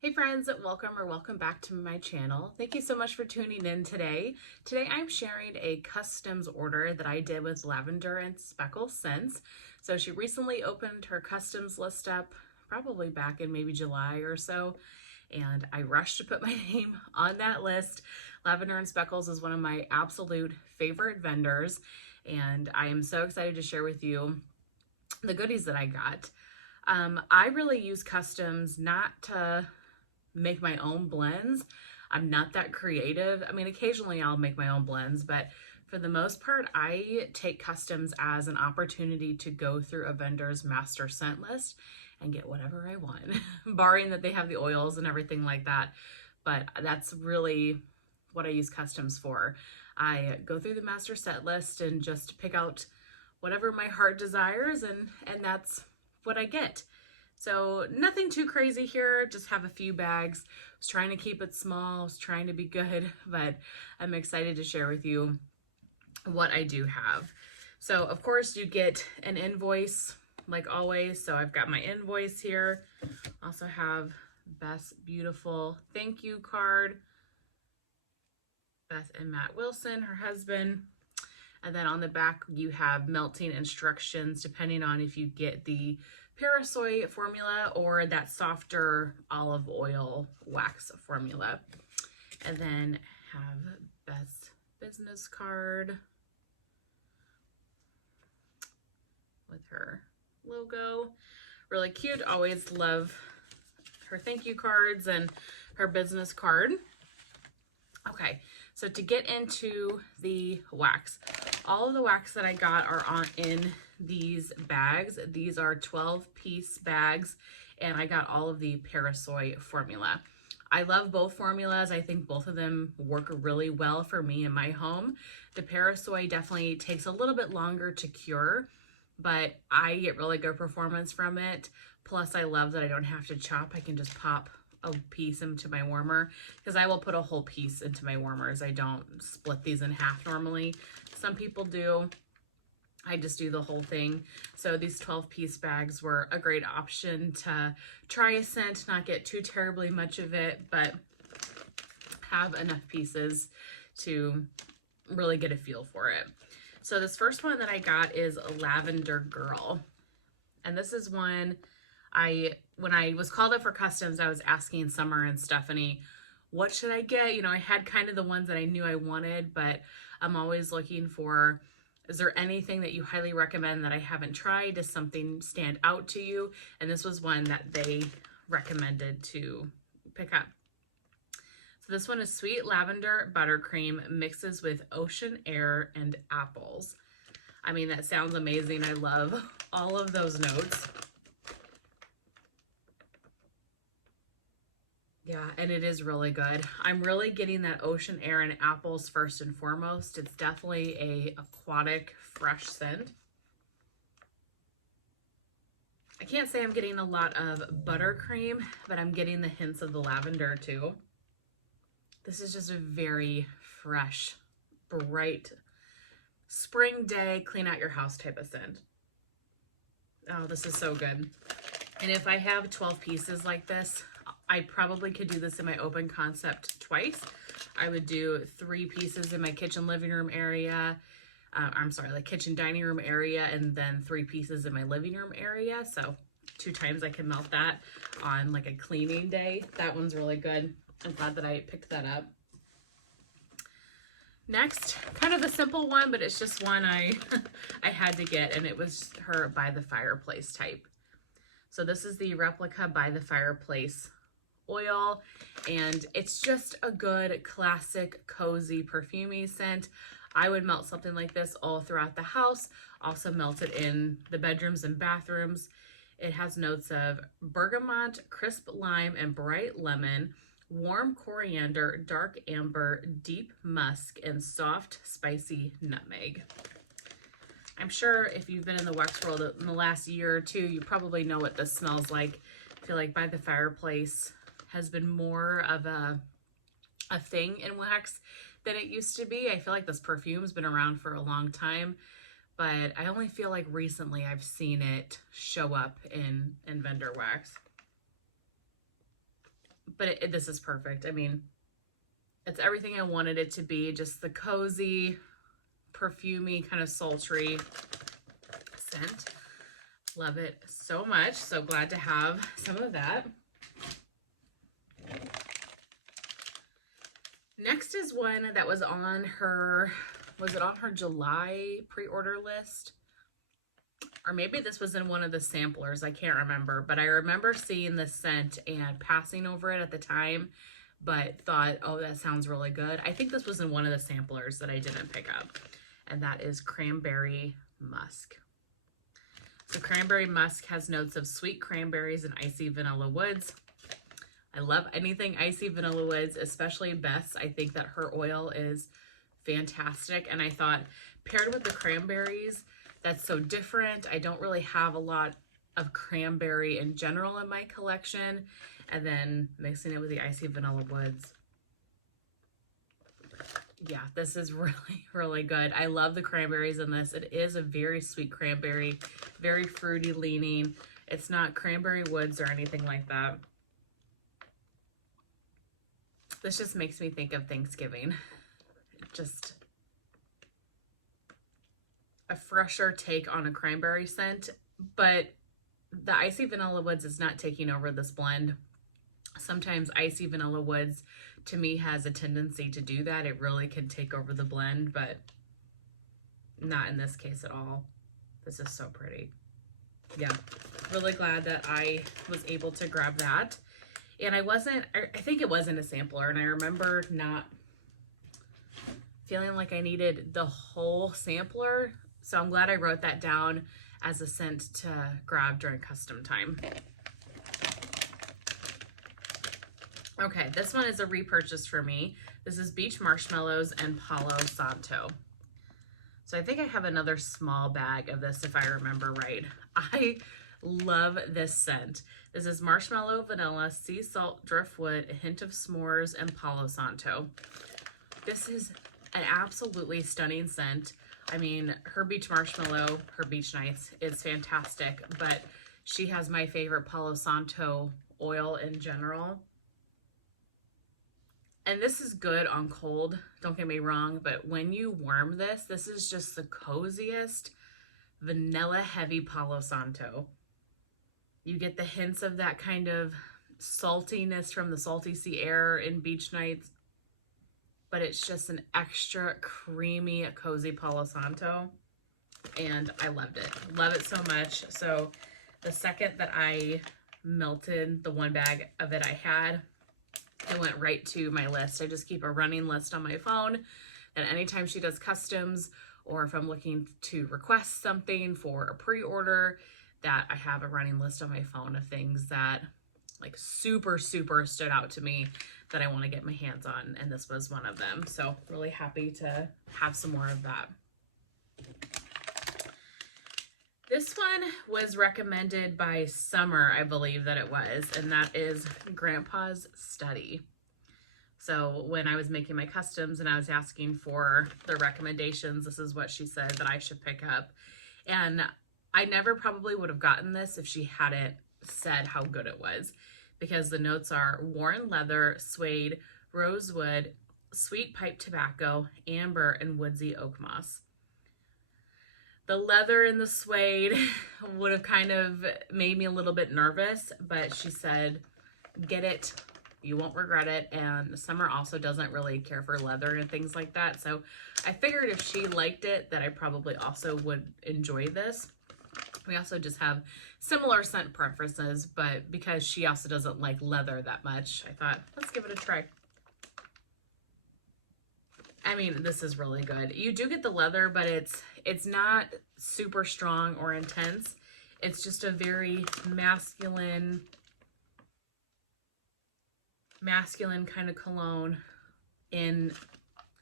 Hey friends, welcome back to my channel. Thank you so much for tuning in today. Today I'm sharing a customs order that I did with Lavender and Speckles Scents. So she recently opened her customs list up, probably back in maybe July or so, and I rushed to put my name on that list. Lavender and Speckles is one of my absolute favorite vendors, and I am so excited to share with you the goodies that I got. I really use customs not to make my own blends. I'm not that creative. I mean, occasionally I'll make my own blends, but for the most part, I take customs as an opportunity to go through a vendor's master scent list and get whatever I want, barring that they have the oils and everything like that. But that's really what I use customs for. I go through the master scent list and just pick out whatever my heart desires, and that's what I get. So nothing too crazy here, just have a few bags. I was trying to keep it small, I was trying to be good, but I'm excited to share with you what I do have. So of course you get an invoice like always. So I've got my invoice here. Also have Beth's beautiful thank you card. Beth and Matt Wilson, her husband. And then on the back, you have melting instructions, depending on if you get the Parasoy formula or that softer olive oil wax formula. And then have Beth's business card with her logo. Really cute. Always love her thank you cards and her business card. Okay, so to get into the wax, all of the wax that I got are in these bags. These are 12-piece bags, and I got all of the Parasoy formula. I love both formulas. I think both of them work really well for me in my home. The Parasoy definitely takes a little bit longer to cure, but I get really good performance from it. Plus, I love that I don't have to chop. I can just pop a piece into my warmer, because I will put a whole piece into my warmers. I don't split these in half normally. Some people do. I just do the whole thing. So these 12-piece bags were a great option to try a scent, not get too terribly much of it, but have enough pieces to really get a feel for it. So this first one that I got is Lavender Girl. And this is one when I was called up for customs, I was asking Summer and Stephanie, what should I get? You know, I had kind of the ones that I knew I wanted, but I'm always looking for, is there anything that you highly recommend that I haven't tried? Does something stand out to you? And this was one that they recommended to pick up. So this one is Sweet Lavender Buttercream mixes with ocean air and apples. I mean, that sounds amazing. I love all of those notes. Yeah, and it is really good. I'm really getting that ocean air and apples first and foremost. It's definitely a aquatic, fresh scent. I can't say I'm getting a lot of buttercream, but I'm getting the hints of the lavender too. This is just a very fresh, bright, spring day, clean out your house type of scent. Oh, this is so good. And if I have 12 pieces like this, I probably could do this in my open concept twice. I would do 3 pieces in my kitchen living room area. I'm sorry, like kitchen dining room area, and then 3 pieces in my living room area. So 2 times I can melt that on like a cleaning day. That one's really good. I'm glad that I picked that up. Next, kind of a simple one, but it's just one I had to get, and it was her By the Fireplace type. So this is the replica By the Fireplace oil, and it's just a good classic cozy perfumey scent. I would melt something like this all throughout the house, also melt it in the bedrooms and bathrooms. It has notes of bergamot, crisp lime, and bright lemon, warm coriander, dark amber, deep musk, and soft spicy nutmeg. I'm sure if you've been in the wax world in the last year or two, you probably know what this smells like. I feel like By the Fireplace has been more of a thing in wax than it used to be. I feel like this perfume's been around for a long time, but I only feel like recently I've seen it show up in vendor wax. but this is perfect. I mean, it's everything I wanted it to be. Just the cozy, perfumey, kind of sultry scent. Love it so much. So glad to have some of that. Next is one that was on her, was it on her July pre-order list? Or maybe this was in one of the samplers. I can't remember, but I remember seeing this scent and passing over it at the time, but thought, oh, that sounds really good. I think this was in one of the samplers that I didn't pick up, and that is Cranberry Musk. So Cranberry Musk has notes of sweet cranberries and icy vanilla woods. I love anything icy vanilla woods, especially Beth's. I think that her oil is fantastic, and I thought paired with the cranberries, that's so different. I don't really have a lot of cranberry in general in my collection, and then mixing it with the icy vanilla woods. Yeah, this is really, really good. I love the cranberries in this. It is a very sweet cranberry, very fruity leaning. It's not cranberry woods or anything like that. This just makes me think of Thanksgiving. Just a fresher take on a cranberry scent, but the icy vanilla woods is not taking over this blend. Sometimes icy vanilla woods to me has a tendency to do that. It really can take over the blend, but not in this case at all. This is so pretty. Yeah, really glad that I was able to grab that. And I think it wasn't a sampler, and I remember not feeling like I needed the whole sampler. So I'm glad I wrote that down as a scent to grab during custom time. Okay, this one is a repurchase for me. This is Beach Marshmallows and Palo Santo. So I think I have another small bag of this if I remember right. I love this scent. This is marshmallow, vanilla, sea salt, driftwood, a hint of s'mores, and Palo Santo. This is an absolutely stunning scent. I mean, her beach marshmallow, her beach nights is fantastic, but she has my favorite Palo Santo oil in general. And this is good on cold, don't get me wrong, but when you warm this, this is just the coziest vanilla heavy Palo Santo. You get the hints of that kind of saltiness from the salty sea air in beach nights, but it's just an extra creamy, cozy Palo Santo, and I loved it. Love it so much. So the second that I melted the one bag of it I had, it went right to my list. I just keep a running list on my phone, and anytime she does customs, or if I'm looking to request something for a pre-order, that I have a running list on my phone of things that like super stood out to me that I want to get my hands on, and this was one of them. So really happy to have some more of that. This one was recommended by Summer, I believe that it was, and that is Grandpa's Study. So when I was making my customs and I was asking for the recommendations, this is what she said that I should pick up. And I never probably would have gotten this if she hadn't said how good it was, because the notes are worn leather, suede, rosewood, sweet pipe tobacco, amber, and woodsy oak moss. The leather and the suede would have kind of made me a little bit nervous, but she said, get it, you won't regret it. And Summer also doesn't really care for leather and things like that. So I figured if she liked it, that I probably also would enjoy this. We also just have similar scent preferences, but because she also doesn't like leather that much, I thought, let's give it a try. I mean, this is really good. You do get the leather, but it's not super strong or intense. It's just a very masculine kind of cologne in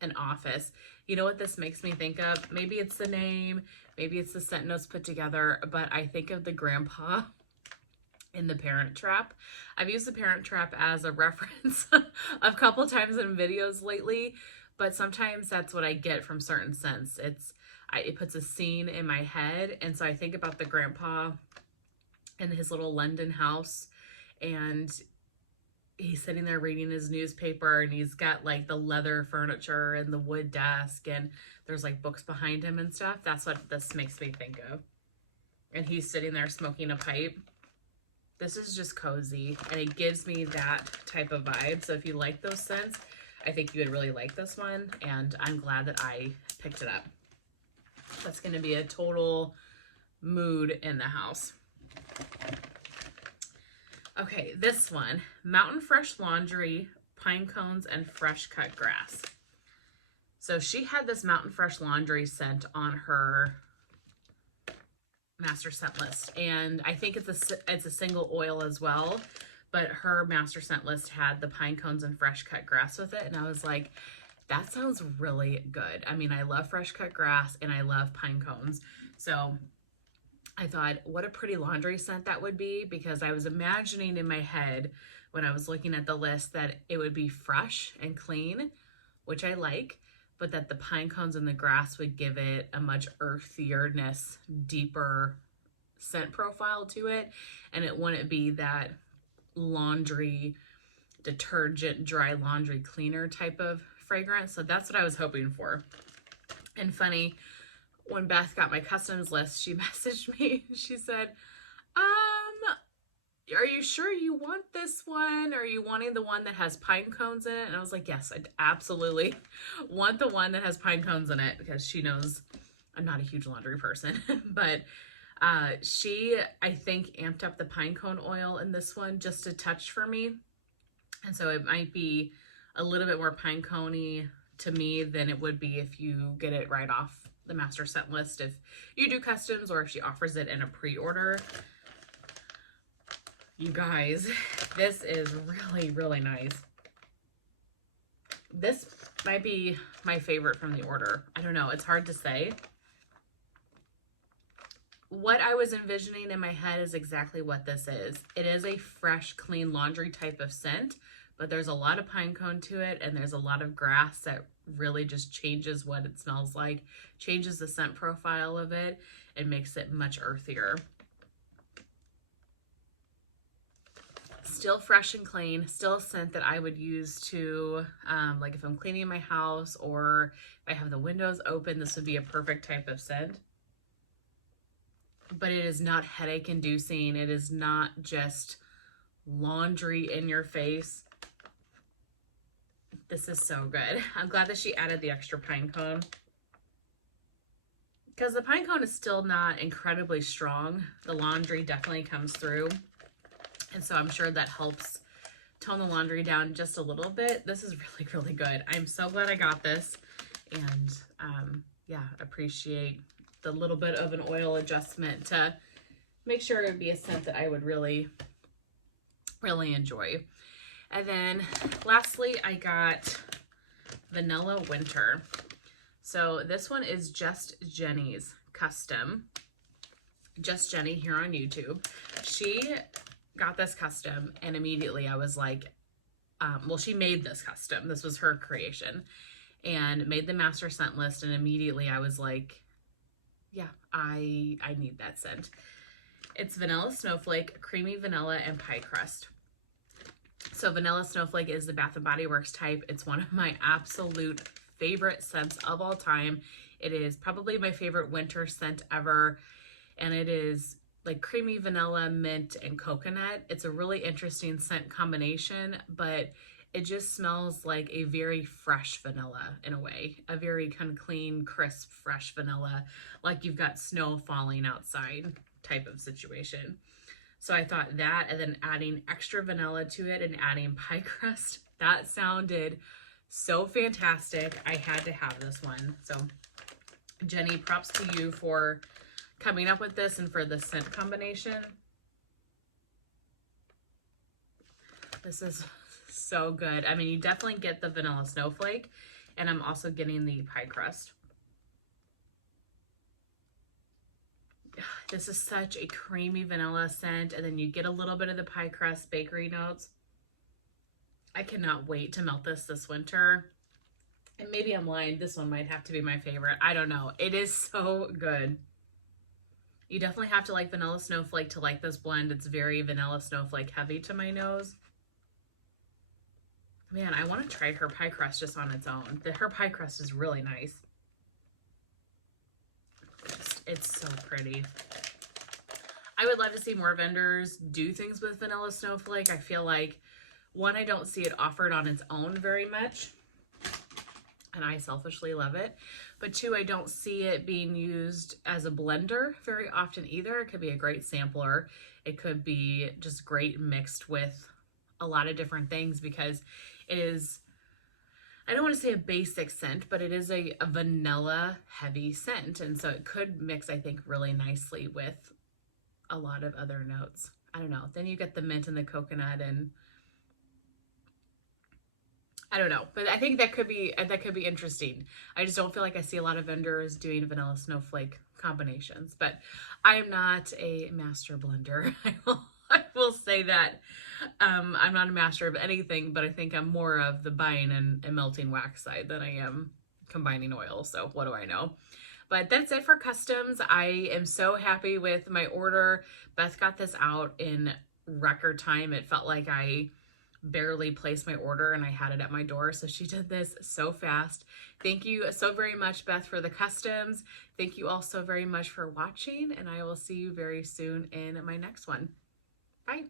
an office. You know what this makes me think of? Maybe it's the name, maybe it's the scent notes put together, but I think of the grandpa in The Parent Trap. I've used The Parent Trap as a reference a couple times in videos lately, but sometimes that's what I get from certain scents. It puts a scene in my head, and so I think about the grandpa in his little London house, and he's sitting there reading his newspaper, and he's got like the leather furniture and the wood desk, and there's like books behind him and stuff. That's what this makes me think of. And he's sitting there smoking a pipe. This is just cozy, and it gives me that type of vibe. So if you like those scents, I think you would really like this one, and I'm glad that I picked it up. That's going to be a total mood in the house. Okay, this one, Mountain Fresh Laundry, Pine Cones, and Fresh Cut Grass. So she had this Mountain Fresh Laundry scent on her master scent list, and I think it's a single oil as well, but her master scent list had the Pine Cones and Fresh Cut Grass with it, and I was like, that sounds really good. I mean, I love fresh cut grass and I love pine cones, so I thought, what a pretty laundry scent that would be, because I was imagining in my head when I was looking at the list that it would be fresh and clean, which I like, but that the pine cones and the grass would give it a much earthierness, deeper scent profile to it, and it wouldn't be that laundry detergent, dry laundry cleaner type of fragrance. So that's what I was hoping for. And funny, when Beth got my customs list, she messaged me. She said, are you sure you want this one? Are you wanting the one that has pine cones in it? And I was like, yes, I absolutely want the one that has pine cones in it, because she knows I'm not a huge laundry person. But she, I think, amped up the pine cone oil in this one just a touch for me. And so it might be a little bit more pine coney to me than it would be if you get it right off the master scent list, if you do customs or if she offers it in a pre-order. You guys, this is really, really nice. This might be my favorite from the order. I don't know. It's hard to say. What I was envisioning in my head is exactly what this is. It is a fresh, clean laundry type of scent, but there's a lot of pine cone to it, and there's a lot of grass that really just changes what it smells like, changes the scent profile of it, and makes it much earthier. Still fresh and clean, still a scent that I would use to, like if I'm cleaning my house or if I have the windows open, this would be a perfect type of scent. But it is not headache inducing. It is not just laundry in your face. This is so good. I'm glad that she added the extra pine cone, because the pine cone is still not incredibly strong. The laundry definitely comes through. And so I'm sure that helps tone the laundry down just a little bit. This is really, really good. I'm so glad I got this. And yeah, appreciate the little bit of an oil adjustment to make sure it would be a scent that I would really, really enjoy. And then lastly, I got Vanilla Winter. So this one is Just Jenny's custom. Just Jenny here on YouTube. She got this custom, and immediately I was like, well, she made this custom. This was her creation, and made the master scent list, and immediately I was like, yeah, I need that scent. It's Vanilla Snowflake, Creamy Vanilla, and Pie Crust. So Vanilla Snowflake is the Bath & Body Works type. It's one of my absolute favorite scents of all time. It is probably my favorite winter scent ever, and it is like creamy vanilla, mint, and coconut. It's a really interesting scent combination, but it just smells like a very fresh vanilla in a way. A very kind of clean, crisp, fresh vanilla, like you've got snow falling outside type of situation. So I thought that, and then adding extra vanilla to it and adding pie crust, that sounded so fantastic. I had to have this one. So Jenny, props to you for coming up with this and for the scent combination. This is so good. I mean, you definitely get the Vanilla Snowflake, and I'm also getting the pie crust. This is such a creamy vanilla scent, and then you get a little bit of the pie crust bakery notes. I cannot wait to melt this winter. And maybe I'm lying. This one might have to be my favorite. I don't know. It is so good. You definitely have to like Vanilla Snowflake to like this blend. It's very Vanilla Snowflake heavy to my nose. Man, I want to try her pie crust just on its own. Her pie crust is really nice. It's so pretty. I would love to see more vendors do things with vanilla snowflake. I feel like, one, I don't see it offered on its own very much, and I selfishly love it. But two, I don't see it being used as a blender very often either. It could be a great sampler. It could be just great mixed with a lot of different things, because it is, I don't want to say a basic scent, but it is a vanilla heavy scent. And so it could mix, I think, really nicely with a lot of other notes. I don't know. Then you get the mint and the coconut, and I don't know, but I think that could be interesting. I just don't feel like I see a lot of vendors doing vanilla snowflake combinations, but I am not a master blender. I will say that. I'm not a master of anything, but I think I'm more of the buying and melting wax side than I am combining oil. So what do I know? But that's it for customs. I am so happy with my order. Beth got this out in record time. It felt like I barely placed my order and I had it at my door. So she did this so fast. Thank you so very much, Beth, for the customs. Thank you all so very much for watching, and I will see you very soon in my next one. Bye.